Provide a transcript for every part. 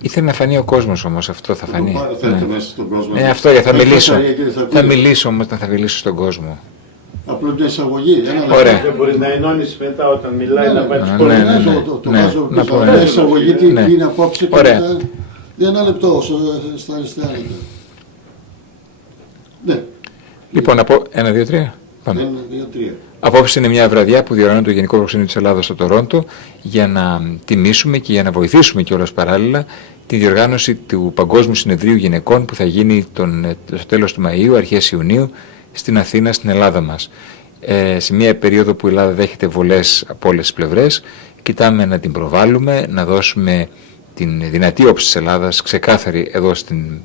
Ήθελε να φανεί ο κόσμος όμως, αυτό θα φανεί. Θέλετε μέσα στον κόσμο. Αυτό θα μιλήσω. Θα μιλήσω όμως, θα μιλήσω στον κόσμο. Απλώς μια εισαγωγή. Ωραία. Δεν μπορείς να ενώνεις μετά όταν μιλάει να πάει τους Το βάζω πίσω. Μια εισαγωγή τι είναι απόψε και μετά. Ένα λεπτό στα αριστερά. Ναι. Λοιπόν, από 1, 2, 3. Πάμε. 1, 2, 3. Απόψε είναι μια βραδιά που διοργανώνει το Γενικό Προξενείο της Ελλάδας στο Τορόντο για να τιμήσουμε και για να βοηθήσουμε κιόλας παράλληλα τη διοργάνωση του Παγκόσμιου Συνεδρίου Γυναικών που θα γίνει στο τέλος του Μαΐου, αρχές Ιουνίου, στην Αθήνα, στην Ελλάδα μας. Σε μια περίοδο που η Ελλάδα δέχεται βολές από όλες τις πλευρές, κοιτάμε να την προβάλλουμε, να δώσουμε την δυνατή όψη της Ελλάδας ξεκάθαρη εδώ στην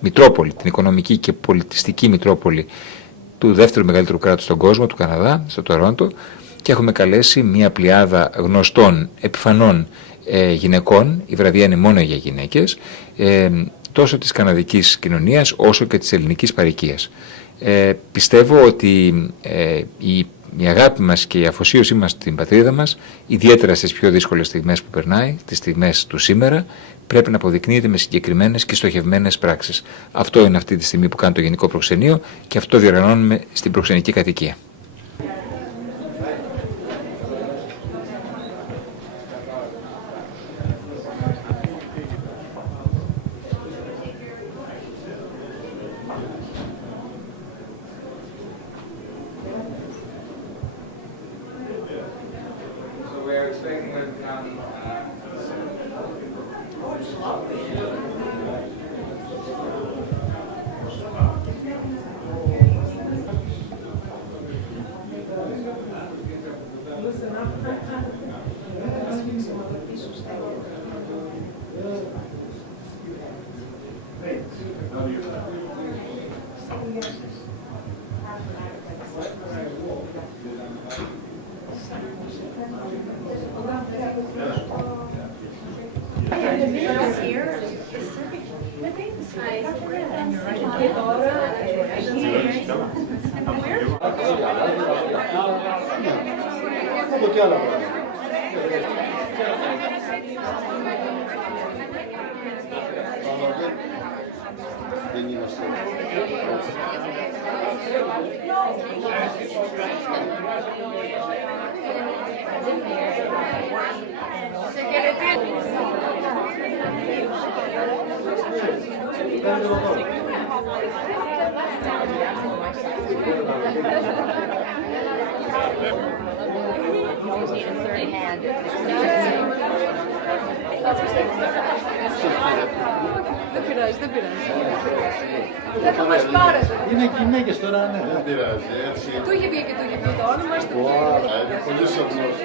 Μητρόπολη, την οικονομική και πολιτιστική Μητρόπολη του δεύτερου μεγαλύτερου κράτους στον κόσμο, του Καναδά, στο Τορόντο, και έχουμε καλέσει μια πλειάδα γνωστών, επιφανών γυναικών. Η βραδιά είναι μόνο για γυναίκες, τόσο της καναδικής κοινωνίας όσο και της ελληνικής παροικίας. Πιστεύω ότι η αγάπη μας και η αφοσίωσή μας στην πατρίδα μας, ιδιαίτερα στις πιο δύσκολες στιγμές που περνάει, τις στιγμές του σήμερα, πρέπει να αποδεικνύεται με συγκεκριμένες και στοχευμένες πράξεις. Αυτό είναι αυτή τη στιγμή που κάνει το Γενικό Προξενείο και αυτό διοργανώνουμε στην προξενική κατοικία. Δεν πειράζει, δεν πειράζει. Δεν θα μας πάρετε. Είναι γυναίκες τώρα, ναι. Δεν πειράζει, έτσι. Του είχε βγει και του είχε βγει το όνομα. Είναι πολύ σοφρός.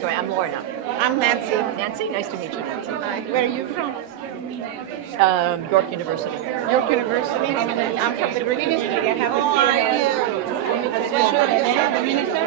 Sorry, I'm Lorna. I'm Nancy. Nancy, nice to meet you, Nancy. Hi. Where are you from? York University. York University. I'm from the Greek Ministry. I have a the minister.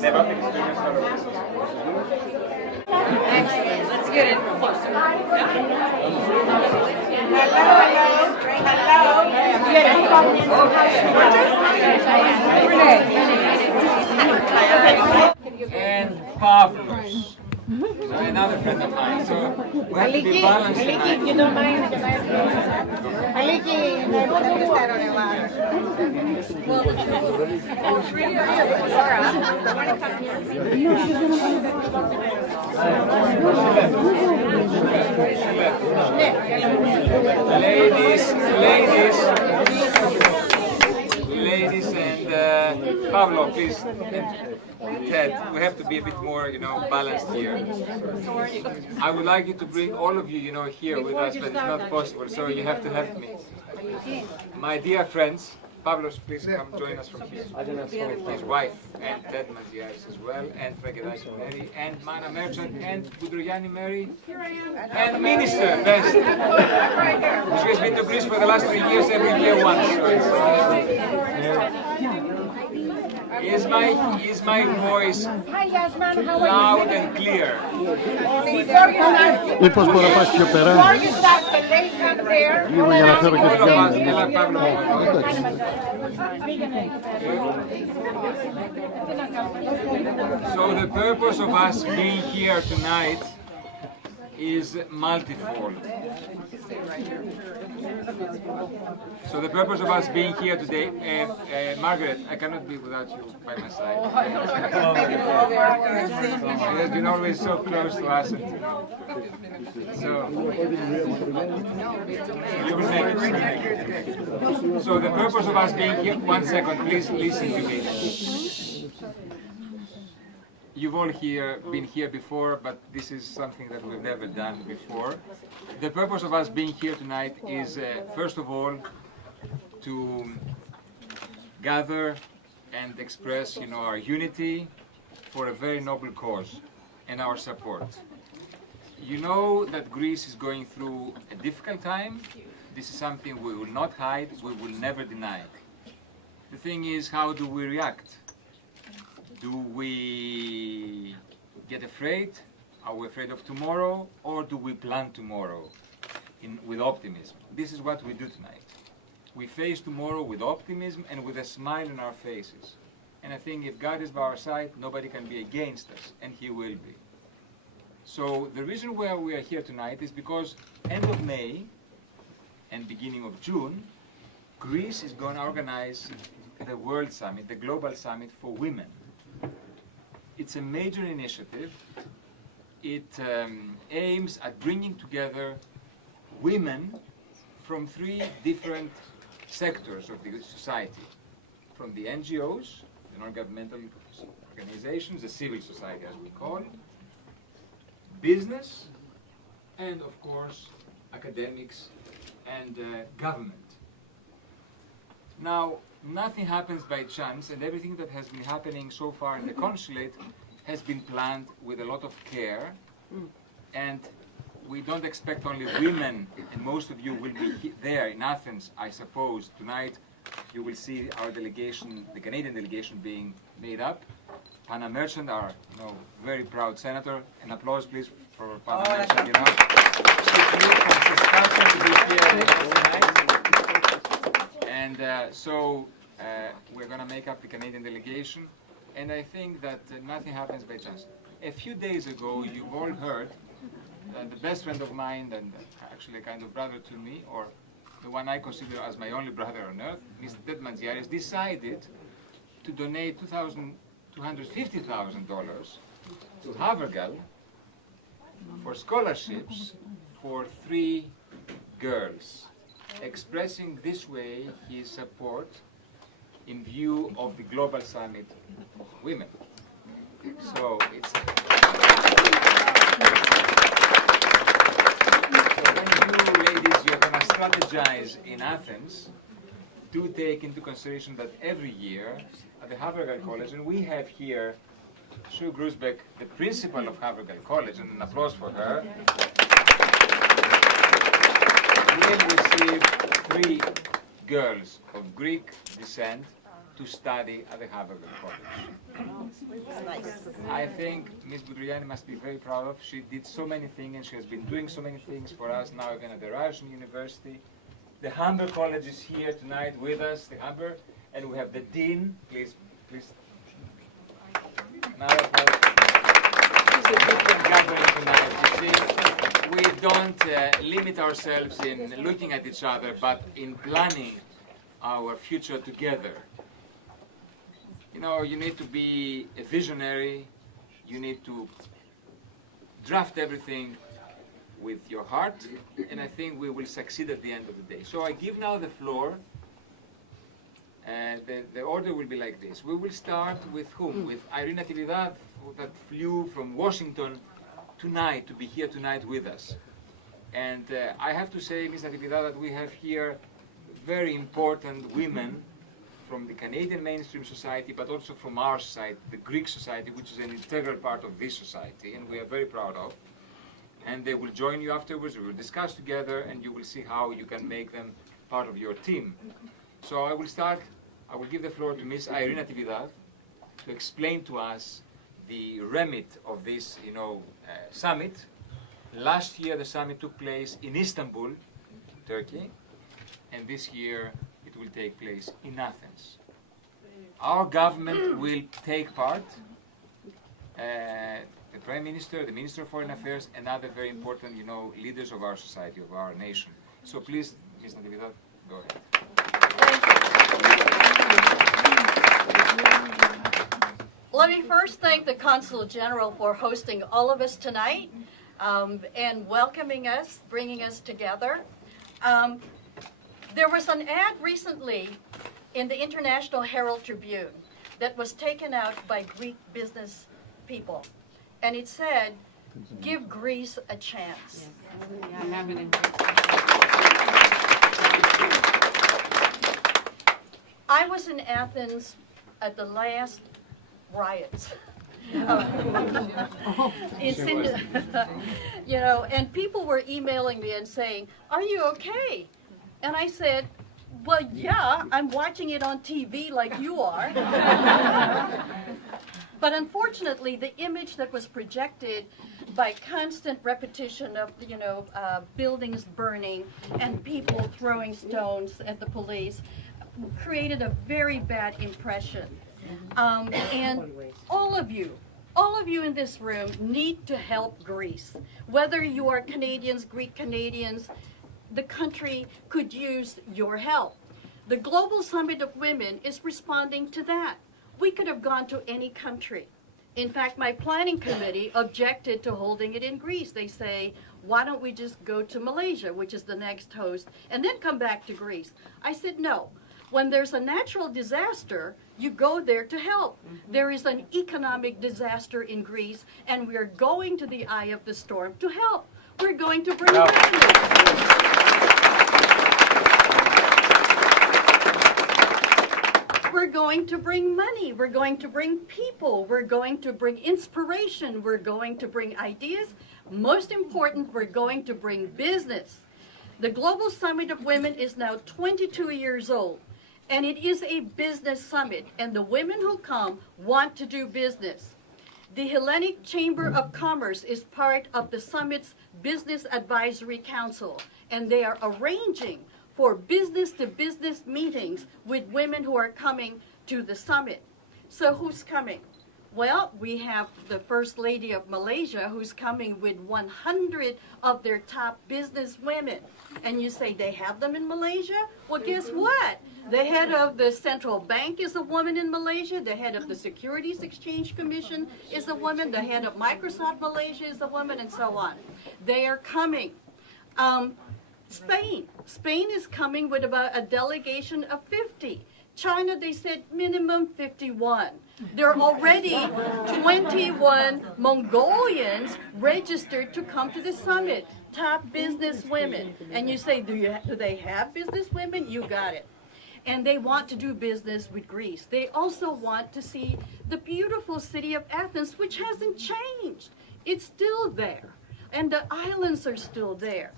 Never experienced. get in closer. And Pavlos. So another friend of mine. So we have to be balanced tonight. You don't mind? Aliki, Ladies, and Pablo, please. Ted, we have to be a bit more, balanced here. I would like you to bring all of you, here with us, but it's not possible, so you have to help me. My dear friends, Pavlos, please come join us from here. With his wife, and Ted Manziaris as well, and Fregedaki Mary, and Mana Merchant, and Budroyani Mary, and Minister, best. She has been to Greece for the last 3 years, every year once. Is my voice loud and clear? Μήπως μπορώ να πας πιο πέρα. Λίγο για να φέρω και την κάμερα. So the purpose of us being here tonight is multifold. So the purpose of us being here today, Margaret, I cannot be without you by my side. She has been always so close to us. So you will make it. So the purpose of us being here, 1 second, please listen to me. You've all been here before, but this is something that we've never done before. The purpose of us being here tonight is, first of all, to gather and express, our unity for a very noble cause and our support. You know that Greece is going through a difficult time. This is something we will not hide, we will never deny. The thing is, how do we react? Do we get afraid? Are we afraid of tomorrow? Or do we plan tomorrow with optimism? This is what we do tonight. We face tomorrow with optimism and with a smile on our faces. And I think if God is by our side, nobody can be against us, and He will be. So the reason why we are here tonight is because end of May and beginning of June, Greece is going to organize the World Summit, the Global Summit for Women. It's a major initiative. It aims at bringing together women from 3 different sectors of the society. From the NGOs, the non-governmental organizations, the civil society as we call it, business, and of course academics and government. Now, nothing happens by chance, and everything that has been happening so far in the consulate has been planned with a lot of care, and we don't expect only women, and most of you will be there in Athens, I suppose. Tonight you will see our delegation, the Canadian delegation, being made up. Pana Merchant, our very proud senator. An applause please for Pana Merchant. And so we're going to make up the Canadian delegation, and I think that nothing happens by chance. A few days ago, you've all heard that the best friend of mine, and actually a kind of brother to me, or the one I consider as my only brother on earth, Mr. Ted Manziaris, decided to donate $250,000 to Havergal for scholarships for 3 girls, expressing this way his support in view of the Global Summit of Women. So it's... So when you ladies, you're going to strategize in Athens, do take into consideration that every year at the Havergal College, and we have here Sue Grusbeck, the principal of Havergal College, and an applause for her. We have received 3 girls of Greek descent to to study at the Harvard College. I think Ms. Boudriani must be very proud of. She did so many things, and she has been doing so many things for us now again at the Russian University. The Humber College is here tonight with us, the Humber, and we have the Dean. Please. We don't limit ourselves in looking at each other, but in planning our future together. You know, you need to be a visionary. You need to draft everything with your heart, and I think we will succeed at the end of the day. So I give now the floor. The order will be like this. We will start with whom? With Irina Natividad, that flew from Washington tonight to be here tonight with us. And I have to say, Ms. Natividad, that we have here very important women from the Canadian mainstream society, but also from our society, the Greek society, which is an integral part of this society, and we are very proud of. And they will join you afterwards. We will discuss together, and you will see how you can make them part of your team. So I will start. I will give the floor to Ms. Irina Natividad to explain to us the remit of this, summit. Last year, the summit took place in Istanbul, Turkey, and this year it will take place in Athens. Our government will take part. The Prime Minister, the Minister of Foreign Affairs, and other very important, leaders of our society, of our nation. So please, Ms. Natividad, go ahead. Let me first thank the Consul General for hosting all of us tonight and welcoming us, bringing us together. There was an ad recently in the International Herald Tribune that was taken out by Greek business people, and it said, "Give Greece a chance." I was in Athens at the last riots. And people were emailing me and saying, "Are you okay?" And I said, "Well, yeah, I'm watching it on TV like you are." But unfortunately, the image that was projected by constant repetition of, buildings burning and people throwing stones at the police created a very bad impression. And all of you in this room need to help Greece. Whether you are Canadians, Greek Canadians, the country could use your help. The Global Summit of Women is responding to that. We could have gone to any country. In fact, my planning committee objected to holding it in Greece. They say, why don't we just go to Malaysia, which is the next host, and then come back to Greece? I said, no. When there's a natural disaster, you go there to help. There is an economic disaster in Greece, and we are going to the eye of the storm to help. We're going to bring revenue. We're going to bring money. We're going to bring people. We're going to bring inspiration. We're going to bring ideas. Most important, we're going to bring business. The Global Summit of Women is now 22 years old. And it is a business summit, and the women who come want to do business. The Hellenic Chamber of Commerce is part of the summit's Business Advisory Council, and they are arranging for business-to-business meetings with women who are coming to the summit. So who's coming? Well, we have the First Lady of Malaysia who's coming with 100 of their top business women. And you say, they have them in Malaysia? Well, guess what? The head of the central bank is a woman in Malaysia. The head of the Securities Exchange Commission is a woman. The head of Microsoft Malaysia is a woman, and so on. They are coming. Spain is coming with about a delegation of 50. China, they said minimum 51. There are already 21 Mongolians registered to come to the summit, top business women. And you say, do they have business women? You got it. And they want to do business with Greece. They also want to see the beautiful city of Athens, which hasn't changed. It's still there. And the islands are still there.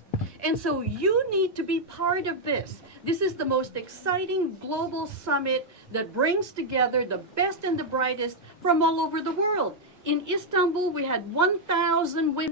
And so you need to be part of this. This is the most exciting global summit that brings together the best and the brightest from all over the world. In Istanbul, we had 1,000 women